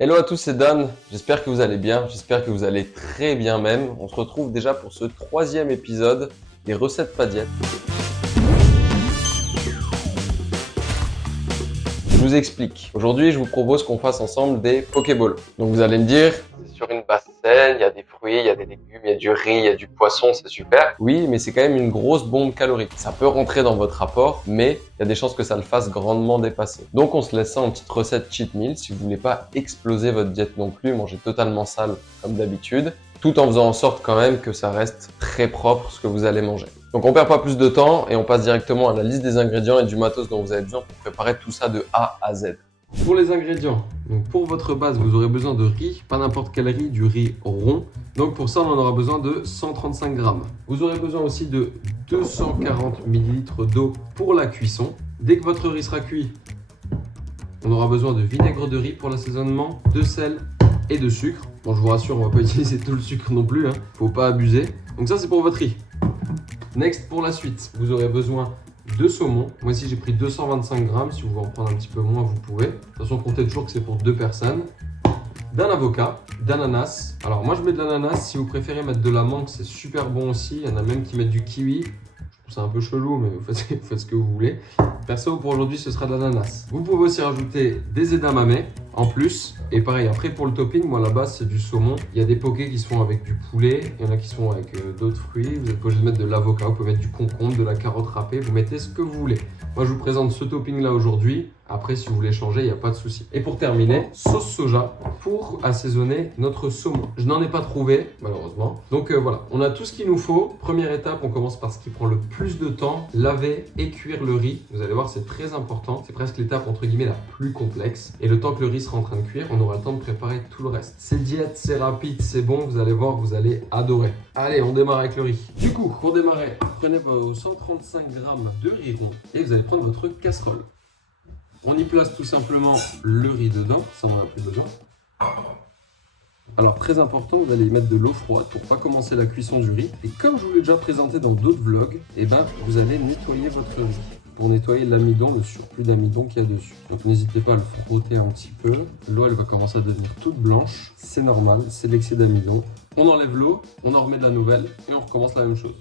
Hello à tous, c'est Dan. J'espère que vous allez bien. J'espère que vous allez très bien même. On se retrouve déjà pour ce 3e épisode des recettes pas diète. Je vous explique. Aujourd'hui, je vous propose qu'on fasse ensemble des Pokéballs. Donc vous allez me dire, c'est sur une base saine, il y a des fruits, il y a des légumes, il y a du riz, il y a du poisson, c'est super. Oui, mais c'est quand même une grosse bombe calorique. Ça peut rentrer dans votre rapport, mais il y a des chances que ça le fasse grandement dépasser. Donc on se laisse ça en petite recette cheat meal. Si vous voulez pas exploser votre diète non plus, manger totalement sale comme d'habitude, tout en faisant en sorte quand même que ça reste très propre ce que vous allez manger. Donc on perd pas plus de temps et on passe directement à la liste des ingrédients et du matos dont vous avez besoin pour préparer tout ça de A à Z. Pour les ingrédients, donc pour votre base, vous aurez besoin de riz, pas n'importe quel riz, du riz rond. Donc pour ça, on en aura besoin de 135 grammes. Vous aurez besoin aussi de 240 ml d'eau pour la cuisson. Dès que votre riz sera cuit, on aura besoin de vinaigre de riz pour l'assaisonnement, de sel et de sucre. Bon, je vous rassure, on va pas utiliser tout le sucre non plus, faut pas abuser. Donc ça, c'est pour votre riz. Next, pour la suite, vous aurez besoin de saumon. Moi ici j'ai pris 225 grammes, si vous voulez en prendre un petit peu moins vous pouvez. De toute façon comptez toujours que c'est pour 2 personnes. D'un avocat, d'ananas. Alors moi je mets de l'ananas, si vous préférez mettre de la mangue c'est super bon aussi. Il y en a même qui mettent du kiwi. Je trouve ça un peu chelou mais vous faites ce que vous voulez. Perso pour aujourd'hui ce sera de l'ananas. Vous pouvez aussi rajouter des edamame en plus. Et pareil après pour le topping, moi à la base c'est du saumon. Il y a des pokés qui se font avec du poulet, il y en a qui se font avec d'autres fruits. Vous êtes obligé de mettre de l'avocat, vous pouvez mettre du concombre, de la carotte râpée, vous mettez ce que vous voulez. Moi je vous présente ce topping là aujourd'hui. Après si vous voulez changer, il n'y a pas de souci. Et pour terminer, sauce soja pour assaisonner notre saumon. Je n'en ai pas trouvé malheureusement. Donc voilà, on a tout ce qu'il nous faut. Première étape, on commence par ce qui prend le plus de temps, laver et cuire le riz. Vous allez voir c'est très important. C'est presque l'étape entre guillemets la plus complexe. Et le temps que le riz sera en train de cuire, on aura le temps de préparer tout le reste. C'est diète, c'est rapide, c'est bon, vous allez voir, vous allez adorer. Allez, on démarre avec le riz. Du coup, pour démarrer, prenez vos 135 grammes de riz rond et vous allez prendre votre casserole. On y place tout simplement le riz dedans, ça on n'en a plus besoin. Alors très important, vous allez y mettre de l'eau froide pour pas commencer la cuisson du riz. Et comme je vous l'ai déjà présenté dans d'autres vlogs, vous allez nettoyer votre riz. Pour nettoyer l'amidon, le surplus d'amidon qu'il y a dessus. Donc n'hésitez pas à le frotter un petit peu. L'eau elle va commencer à devenir toute blanche. C'est normal, c'est l'excès d'amidon. On enlève l'eau, on en remet de la nouvelle et on recommence la même chose.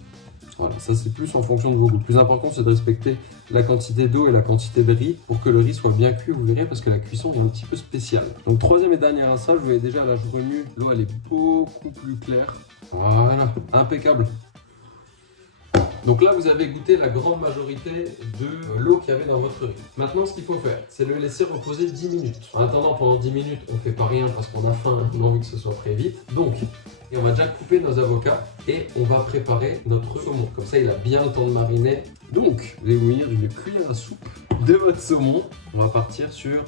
Voilà, ça c'est plus en fonction de vos goûts. Le plus important c'est de respecter la quantité d'eau et la quantité de riz pour que le riz soit bien cuit, vous verrez, parce que la cuisson est un petit peu spéciale. Donc troisième et dernier rinçage, vous voyez déjà là je remue, l'eau elle est beaucoup plus claire. Voilà, impeccable. Donc là, vous avez goûté la grande majorité de l'eau qu'il y avait dans votre riz. Maintenant, ce qu'il faut faire, c'est le laisser reposer 10 minutes. En attendant, pendant 10 minutes, on ne fait pas rien parce qu'on a faim, on a envie que ce soit très vite. Donc, on va déjà couper nos avocats et on va préparer notre saumon. Comme ça, il a bien le temps de mariner. Donc, vous allez vous munir d'une cuillère à soupe de votre saumon. On va partir sur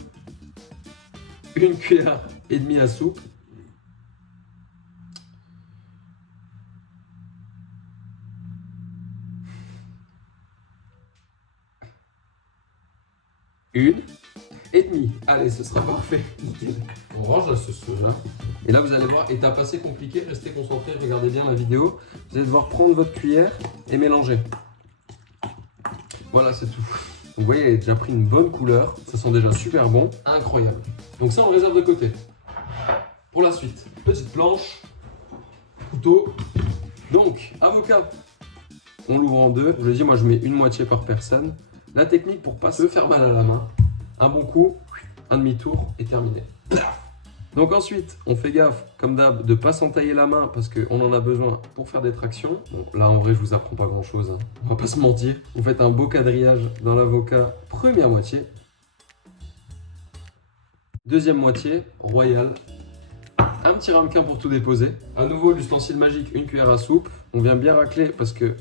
1,5 cuillère à soupe. Une et demie. Allez, ce sera parfait. On range la sauce soja. Et là, vous allez voir, étape assez compliquée. Restez concentrés, regardez bien la vidéo. Vous allez devoir prendre votre cuillère et mélanger. Voilà, c'est tout. Vous voyez, elle a déjà pris une bonne couleur. Ça sent déjà super bon. Incroyable. Donc ça, on réserve de côté. Pour la suite, petite planche, couteau. Donc, avocat. On l'ouvre en deux. Je vous ai dit, moi, je mets une moitié par personne. La technique pour pas se faire mal à la main, un bon coup, un demi-tour et terminé. Donc ensuite, on fait gaffe, comme d'hab, de ne pas s'entailler la main parce qu'on en a besoin pour faire des tractions. Bon, là en vrai, je vous apprends pas grand-chose, on va pas se mentir. Vous faites un beau quadrillage dans l'avocat, première moitié. Deuxième moitié, royal. Un petit ramequin pour tout déposer. À nouveau, l'ustensile magique, 1 cuillère à soupe. On vient bien racler parce que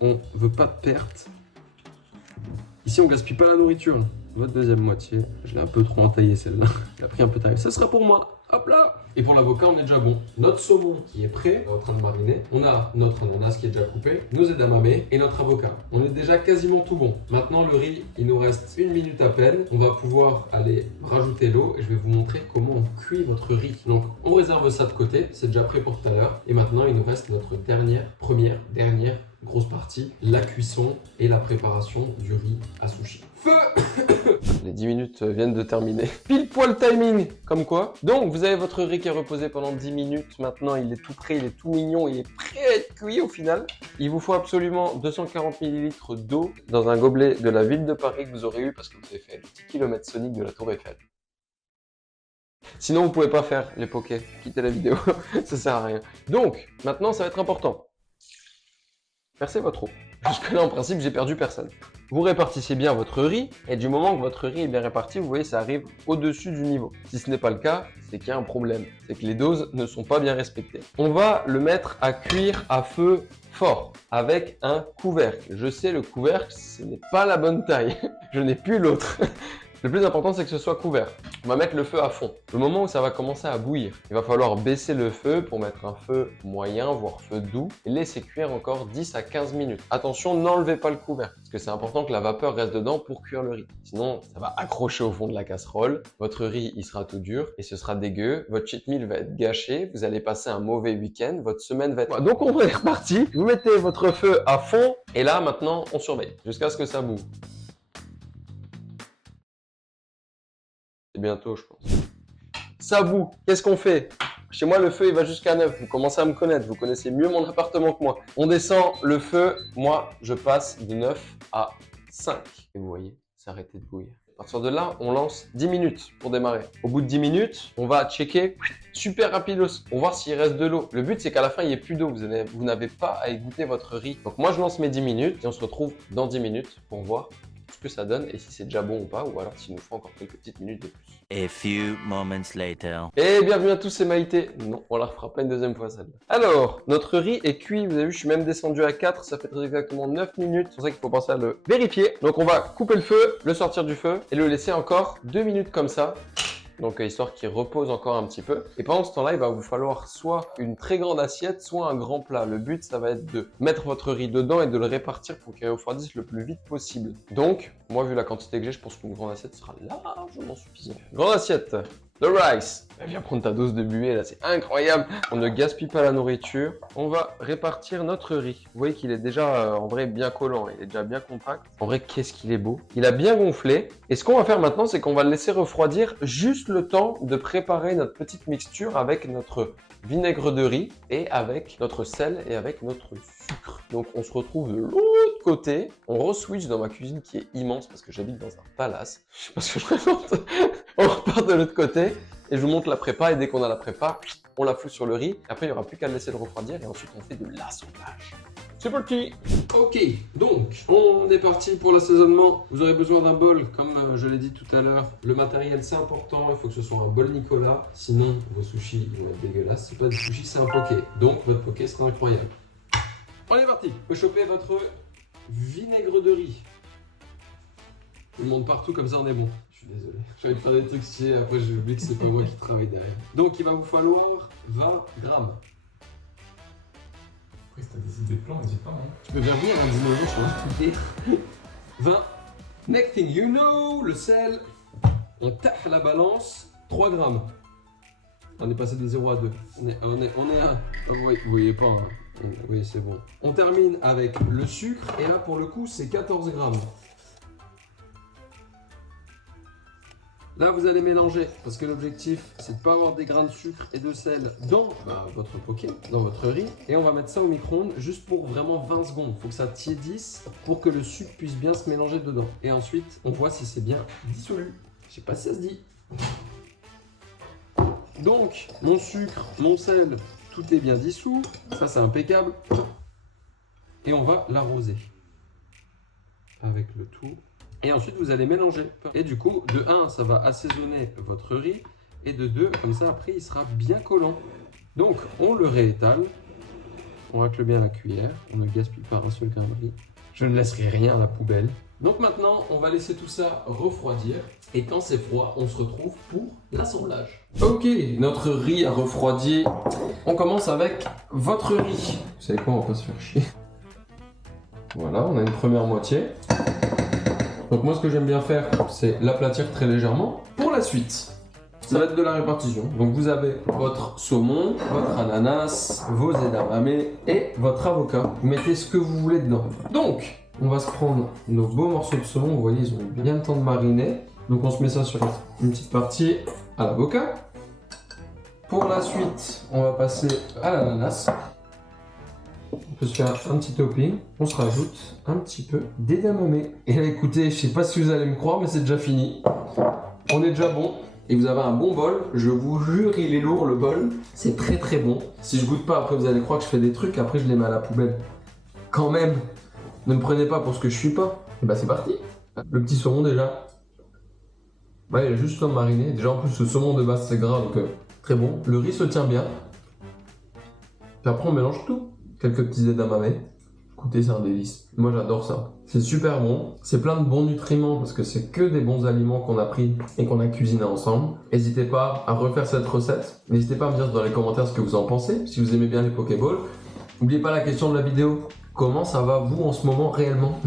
on veut pas de perte. Ici, on gaspille pas la nourriture. Votre deuxième moitié, je l'ai un peu trop entaillé celle-là. Elle a pris un peu de taille. Ça sera pour moi. Hop là. Et pour l'avocat, on est déjà bon. Notre saumon qui est prêt, en train de mariner. On a notre ananas qui est déjà coupé, nos edamame et notre avocat. On est déjà quasiment tout bon. Maintenant, le riz, il nous reste 1 minute à peine. On va pouvoir aller rajouter l'eau et je vais vous montrer comment on cuit votre riz. Donc, on réserve ça de côté. C'est déjà prêt pour tout à l'heure. Et maintenant, il nous reste notre dernière grosse partie, la cuisson et la préparation du riz à sushi. Feu! Les 10 minutes viennent de terminer. Pile poil timing, comme quoi. Donc, vous avez votre riz qui est reposé pendant 10 minutes. Maintenant, il est tout prêt, il est tout mignon, il est prêt à être cuit au final. Il vous faut absolument 240 ml d'eau dans un gobelet de la ville de Paris que vous aurez eu parce que vous avez fait le petit kilomètre sonique de la Tour Eiffel. Sinon, vous pouvez pas faire les pokés. Quittez la vidéo, ça sert à rien. Donc, maintenant, ça va être important. Versez votre eau. Jusque-là, en principe, j'ai perdu personne. Vous répartissez bien votre riz, et du moment que votre riz est bien réparti, vous voyez, ça arrive au-dessus du niveau. Si ce n'est pas le cas, c'est qu'il y a un problème. C'est que les doses ne sont pas bien respectées. On va le mettre à cuire à feu fort, avec un couvercle. Je sais, le couvercle, ce n'est pas la bonne taille. Je n'ai plus l'autre. Le plus important, c'est que ce soit couvert. On va mettre le feu à fond. Le moment où ça va commencer à bouillir, il va falloir baisser le feu pour mettre un feu moyen, voire feu doux, et laisser cuire encore 10 à 15 minutes. Attention, n'enlevez pas le couvercle, parce que c'est important que la vapeur reste dedans pour cuire le riz. Sinon, ça va accrocher au fond de la casserole, votre riz, il sera tout dur, et ce sera dégueu, votre cheat meal va être gâché, vous allez passer un mauvais week-end, votre semaine va être... Voilà, donc on est reparti, vous mettez votre feu à fond, et là, maintenant, on surveille, jusqu'à ce que ça boue. Bientôt, je pense. Ça bout, qu'est-ce qu'on fait? Chez moi, le feu, il va jusqu'à 9. Vous commencez à me connaître, vous connaissez mieux mon appartement que moi. On descend le feu, moi, je passe de 9 à 5. Et vous voyez, c'est arrêté de bouillir. À partir de là, on lance 10 minutes pour démarrer. Au bout de 10 minutes, on va checker super rapidos. On va voir s'il reste de l'eau. Le but, c'est qu'à la fin, il n'y ait plus d'eau. Vous n'avez pas à égoutter votre riz. Donc moi, je lance mes 10 minutes et on se retrouve dans 10 minutes pour voir ce que ça donne et si c'est déjà bon ou pas, ou alors s'il nous faut encore quelques petites minutes de plus. A few moments later. Et bienvenue à tous, c'est Maïté. Non, on la refera pas une deuxième fois celle-là. Alors, notre riz est cuit, vous avez vu, je suis même descendu à 4, ça fait très exactement 9 minutes. C'est pour ça qu'il faut penser à le vérifier. Donc on va couper le feu, le sortir du feu et le laisser encore 2 minutes comme ça. Donc histoire qu'il repose encore un petit peu. Et pendant ce temps-là, il va vous falloir soit une très grande assiette, soit un grand plat. Le but, ça va être de mettre votre riz dedans et de le répartir pour qu'il refroidisse le plus vite possible. Donc, moi, vu la quantité que j'ai, je pense qu'une grande assiette sera largement suffisante. Grande assiette, the rice. Viens prendre ta dose de buée, là, c'est incroyable. On ne gaspille pas la nourriture. On va répartir notre riz. Vous voyez qu'il est déjà, en vrai, bien collant. Il est déjà bien compact. En vrai, qu'est-ce qu'il est beau. Il a bien gonflé. Et ce qu'on va faire maintenant, c'est qu'on va le laisser refroidir juste le temps de préparer notre petite mixture avec notre vinaigre de riz et avec notre sel et avec notre sucre. Donc, on se retrouve de l'autre côté. On re-switch dans ma cuisine qui est immense parce que j'habite dans un palace. Je sais pas ce que je raconte. On repart de l'autre côté. Et je vous montre la prépa, et dès qu'on a la prépa, on la fout sur le riz. Après, il n'y aura plus qu'à le laisser le refroidir, et ensuite, on fait de l'assemblage. C'est parti! Ok, donc, on est parti pour l'assaisonnement. Vous aurez besoin d'un bol, comme je l'ai dit tout à l'heure. Le matériel, c'est important, il faut que ce soit un bol Nicolas. Sinon, vos sushis vont être dégueulasses. C'est pas des sushis, c'est un poké. Donc, votre poké sera incroyable. On est parti! Vous chopez votre vinaigre de riz. Je vous le montre partout, comme ça, on est bon. Je suis désolé. J'ai envie de faire des trucs stylés, après j'ai oublié que c'est pas moi qui travaille derrière. Donc il va vous falloir 20 grammes. Après, si t'as des idées de plans, n'hésite pas. Hein. Tu peux bien venir un dîner, je vais 20. Next thing you know, le sel. On tape la balance, 3 grammes. On est passé de 0 à 2. On est à... vous voyez pas, hein. Oui, c'est bon. On termine avec le sucre, et là pour le coup, c'est 14 grammes. Là, vous allez mélanger, parce que l'objectif, c'est de ne pas avoir des grains de sucre et de sel dans votre poké, dans votre riz. Et on va mettre ça au micro-ondes juste pour vraiment 20 secondes. Il faut que ça tiédisse pour que le sucre puisse bien se mélanger dedans. Et ensuite, on voit si c'est bien dissolu. Je sais pas si ça se dit. Donc, mon sucre, mon sel, tout est bien dissous. Ça, c'est impeccable. Et on va l'arroser avec le tout. Et ensuite, vous allez mélanger. Et du coup, de 1, ça va assaisonner votre riz. Et de 2, comme ça, après, il sera bien collant. Donc, on le réétale. On racle bien la cuillère. On ne gaspille pas un seul grain de riz. Je ne laisserai rien à la poubelle. Donc maintenant, on va laisser tout ça refroidir. Et quand c'est froid, on se retrouve pour l'assemblage. Ok, notre riz a refroidi. On commence avec votre riz. Vous savez quoi, on va pas se faire chier. Voilà, on a une première moitié. Donc moi, ce que j'aime bien faire, c'est l'aplatir très légèrement. Pour la suite, Ça va être de la répartition. Donc vous avez votre saumon, votre ananas, vos edamame et votre avocat. Vous mettez ce que vous voulez dedans. Donc, on va se prendre nos beaux morceaux de saumon. Vous voyez, ils ont bien le temps de mariner. Donc on se met ça sur une petite partie à l'avocat. Pour la suite, on va passer à l'ananas. On peut se faire un petit topping. On se rajoute un petit peu d'edamame. Et là, écoutez, je sais pas si vous allez me croire, mais c'est déjà fini. On est déjà bon. Et vous avez un bon bol. Je vous jure, il est lourd le bol. C'est très très bon. Si je goûte pas, après vous allez croire que je fais des trucs. Après, je les mets à la poubelle. Quand même, ne me prenez pas pour ce que je suis pas. Et bah c'est parti. Le petit saumon déjà. Ouais, il a juste le temps de mariner. Déjà en plus, le saumon de base c'est gras, donc très bon. Le riz se tient bien. Puis après, on mélange tout. Quelques petits edamame. Écoutez, c'est un délice. Moi, j'adore ça. C'est super bon. C'est plein de bons nutriments parce que c'est que des bons aliments qu'on a pris et qu'on a cuisiné ensemble. N'hésitez pas à refaire cette recette. N'hésitez pas à me dire dans les commentaires ce que vous en pensez. Si vous aimez bien les Pokéballs. N'oubliez pas la question de la vidéo. Comment ça va vous en ce moment réellement?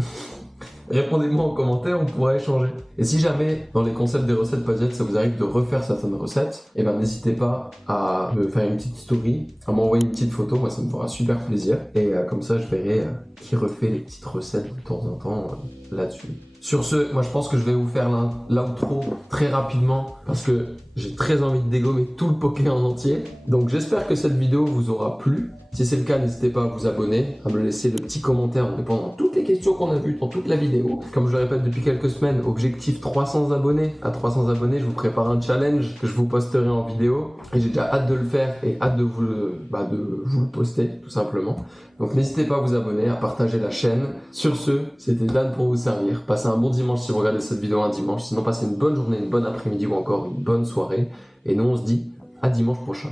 Répondez-moi en commentaire, on pourra échanger. Et si jamais, dans les concepts des recettes Padgett, ça vous arrive de refaire certaines recettes, et ben n'hésitez pas à me faire une petite story, à m'envoyer une petite photo, moi ça me fera super plaisir. Et comme ça, je verrai qui refait les petites recettes de temps en temps là-dessus. Sur ce, moi je pense que je vais vous faire l'outro très rapidement, parce que j'ai très envie de dégommer tout le Poké en entier. Donc j'espère que cette vidéo vous aura plu. Si c'est le cas, n'hésitez pas à vous abonner, à me laisser le petit commentaire en répondant à toutes les questions qu'on a vues dans toute la vidéo. Comme je le répète depuis quelques semaines, objectif 300 abonnés. À 300 abonnés, je vous prépare un challenge que je vous posterai en vidéo. Et j'ai déjà hâte de le faire et hâte de vous le poster, tout simplement. Donc n'hésitez pas à vous abonner, à partager la chaîne. Sur ce, c'était Dan pour vous servir. Passez un bon dimanche si vous regardez cette vidéo un dimanche. Sinon, passez une bonne journée, une bonne après-midi ou encore une bonne soirée. Et nous, on se dit à dimanche prochain.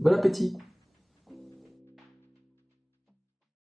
Bon appétit!